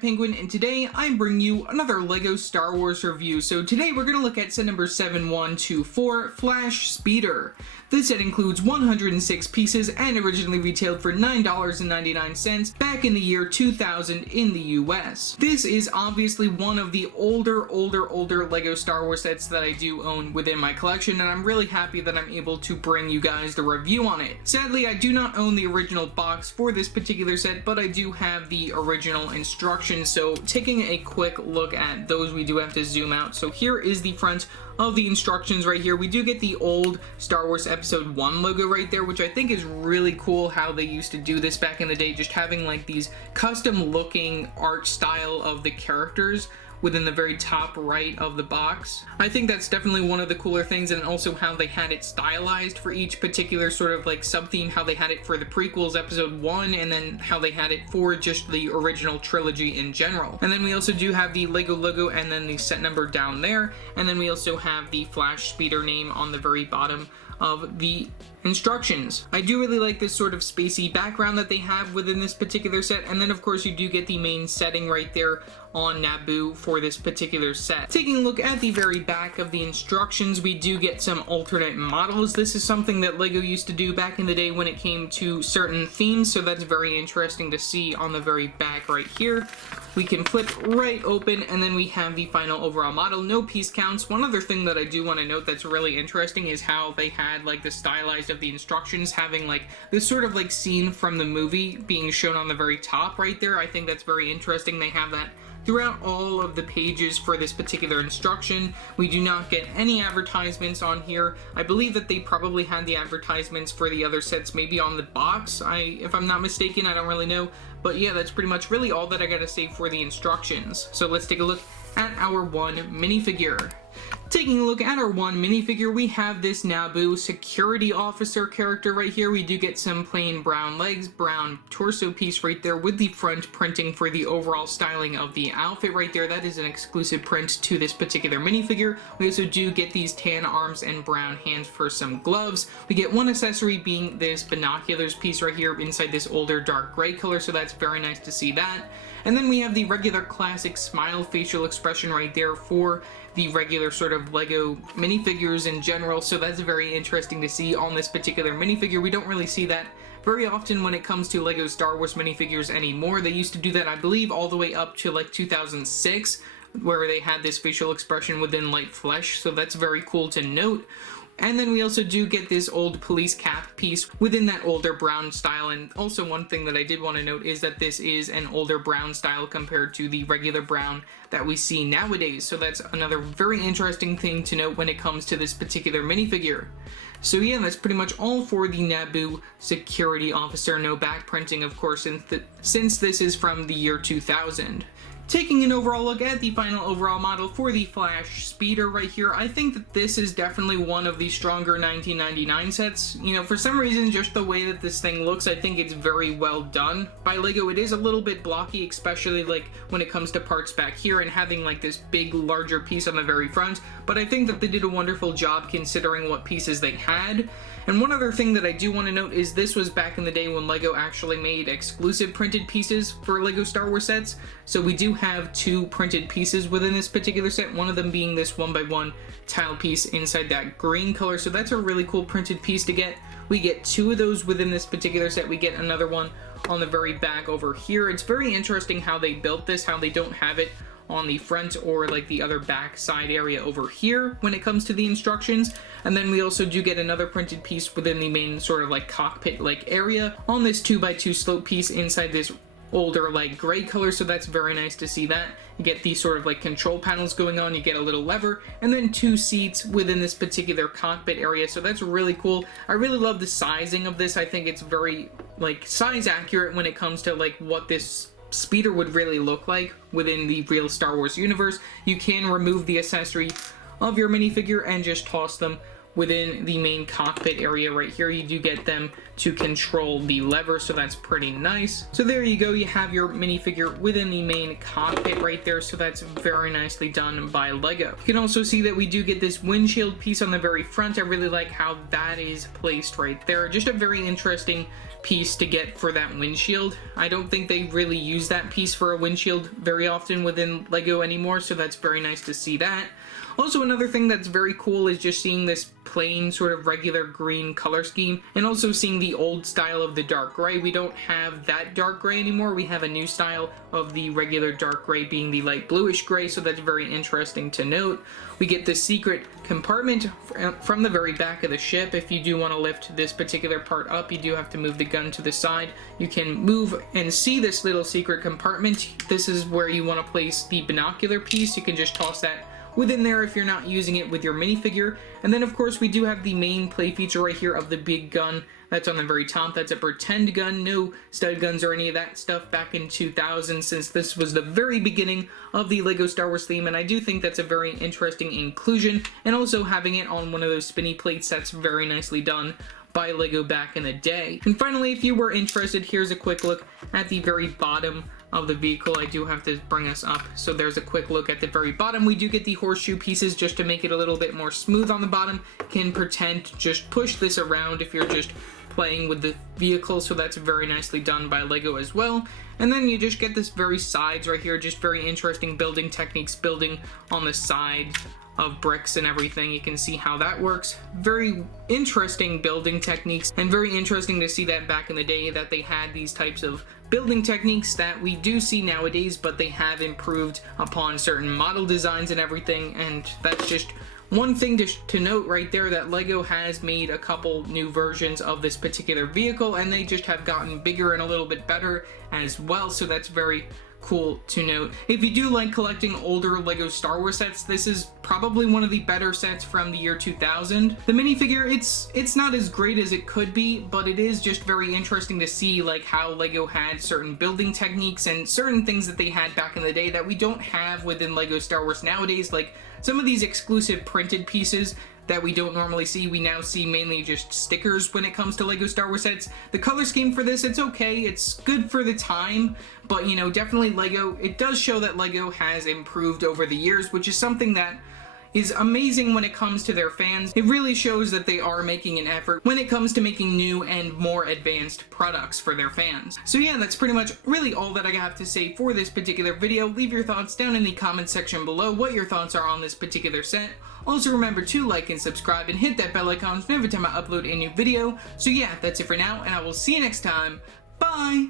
Penguin, and today I'm bringing you another LEGO Star Wars review. So today we're going to look at set number 7124, Flash Speeder. This set includes 106 pieces and originally retailed for $9.99 back in the year 2000 in the US. This is obviously one of the older LEGO Star Wars sets that I do own within my collection, and I'm really happy that I'm able to bring you guys the review on it. Sadly, I do not own the original box for this particular set, but I do have the original instructions, so taking a quick look at those, we do have to zoom out. So here is the front of the instructions right here. We do get the old Star Wars Episode 1 logo right there, which I think is really cool how they used to do this back in the day, just having like these custom looking art style of the characters within the very top right of the box. I think that's definitely one of the cooler things, and also how they had it stylized for each particular sort of like sub-theme, how they had it for the prequels Episode 1, and then how they had it for just the original trilogy in general. And then we also do have the LEGO logo and then the set number down there, and then we also have the Flash Speeder name on the very bottom of the instructions. I do really like this sort of spacey background that they have within this particular set, and then of course you do get the main setting right there on Naboo for this particular set. Taking a look at the very back of the instructions, we do get some alternate models. This is something that LEGO used to do back in the day when it came to certain themes, so that's very interesting to see on the very back right here. We can flip right open, and then we have the final overall model. No piece counts. One other thing that I do want to note that's really interesting is how they had like the stylized of the instructions, having like this sort of like scene from the movie being shown on the very top right there. I think that's very interesting. They have that throughout all of the pages for this particular instruction. We do not get any advertisements on here. I believe that they probably had the advertisements for the other sets maybe on the box, if I'm not mistaken. I don't really know. But yeah, that's pretty much really all that I gotta say for the instructions. So let's take a look at our one minifigure. Taking a look at our one minifigure, we have this Naboo security officer character right here. We do get some plain brown legs, brown torso piece right there with the front printing for the overall styling of the outfit right there. That is an exclusive print to this particular minifigure. We also do get these tan arms and brown hands for some gloves. We get one accessory being this binoculars piece right here inside this older dark gray color, so that's very nice to see that. And then we have the regular classic smile facial expression right there for the regular sort of LEGO minifigures in general, so that's very interesting to see on this particular minifigure. We don't really see that very often when it comes to LEGO Star Wars minifigures anymore. They used to do that, I believe, all the way up to like 2006, where they had this facial expression within light flesh, so that's very cool to note. And then we also do get this old police cap piece within that older brown style. And also one thing that I did want to note is that this is an older brown style compared to the regular brown that we see nowadays. So that's another very interesting thing to note when it comes to this particular minifigure. So yeah, that's pretty much all for the Naboo security officer. No back printing, of course, since this is from the year 2000. Taking an overall look at the final overall model for the Flash Speeder right here, I think that this is definitely one of the stronger 1999 sets. You know, for some reason, just the way that this thing looks, I think it's very well done by LEGO. It is a little bit blocky, especially like when it comes to parts back here and having like this big, larger piece on the very front, but I think that they did a wonderful job considering what pieces they had. And one other thing that I do want to note is this was back in the day when LEGO actually made exclusive printed pieces for LEGO Star Wars sets. So we do have two printed pieces within this particular set, one of them being this 1x1 tile piece inside that green color. So that's a really cool printed piece to get. We get two of those within this particular set. We get another one on the very back over here. It's very interesting how they built this, how they don't have it on the front or like the other back side area over here when it comes to the instructions. And then we also do get another printed piece within the main sort of like cockpit like area on this 2x2 slope piece inside this older like gray color, so that's very nice to see that. You get these sort of like control panels going on, you get a little lever, and then two seats within this particular cockpit area, so that's really cool. I really love the sizing of this. I think it's very like size accurate when it comes to like what this speeder would really look like within the real Star Wars universe. You can remove the accessory of your minifigure and just toss them within the main cockpit area right here. You do get them to control the lever, so that's pretty nice. So there you go, you have your minifigure within the main cockpit right there, so that's very nicely done by LEGO. You can also see that we do get this windshield piece on the very front. I really like how that is placed right there. Just a very interesting piece to get for that windshield. I don't think they really use that piece for a windshield very often within LEGO anymore, so that's very nice to see that. Also, another thing that's very cool is just seeing this plain sort of regular green color scheme, and also seeing the old style of the dark gray. We don't have that dark gray anymore. We have a new style of the regular dark gray being the light bluish gray, so that's very interesting to note. We get the secret compartment from the very back of the ship. If you do want to lift this particular part up, you do have to move the gun to the side. You can move and see this little secret compartment. This is where you want to place the binocular piece. You can just toss that within there if you're not using it with your minifigure. And then of course we do have the main play feature right here of the big gun that's on the very top. That's a pretend gun, no stud guns or any of that stuff back in 2000, since this was the very beginning of the LEGO Star Wars theme, and I do think that's a very interesting inclusion, and also having it on one of those spinny plates, that's very nicely done by LEGO back in the day. And finally, if you were interested, here's a quick look at the very bottom of the vehicle. I do have to bring us up, so there's a quick look at the very bottom. We do get the horseshoe pieces just to make it a little bit more smooth on the bottom. Can pretend to just push this around if you're just playing with the vehicle, so that's very nicely done by LEGO as well. And then you just get this very sides right here, just very interesting building techniques, building on the side of bricks and everything. You can see how that works. Very interesting building techniques, and very interesting to see that back in the day that they had these types of building techniques that we do see nowadays, but they have improved upon certain model designs and everything, and that's just one thing to note right there, that LEGO has made a couple new versions of this particular vehicle, and they just have gotten bigger and a little bit better as well, so that's very cool to note. If you do like collecting older LEGO Star Wars sets, this is probably one of the better sets from the year 2000. The minifigure, it's not as great as it could be, but it is just very interesting to see like how LEGO had certain building techniques and certain things that they had back in the day that we don't have within LEGO Star Wars nowadays. Like some of these exclusive printed pieces that we don't normally see, we now see mainly just stickers when it comes to LEGO Star Wars sets. The color scheme for this, it's okay, it's good for the time, but you know, definitely LEGO, it does show that LEGO has improved over the years, which is something that is amazing when it comes to their fans. It really shows that they are making an effort when it comes to making new and more advanced products for their fans. So yeah, that's pretty much really all that I have to say for this particular video. Leave your thoughts down in the comment section below, what your thoughts are on this particular set. Also remember to like and subscribe and hit that bell icon for every time I upload a new video. So yeah, that's it for now, and I will see you next time. Bye!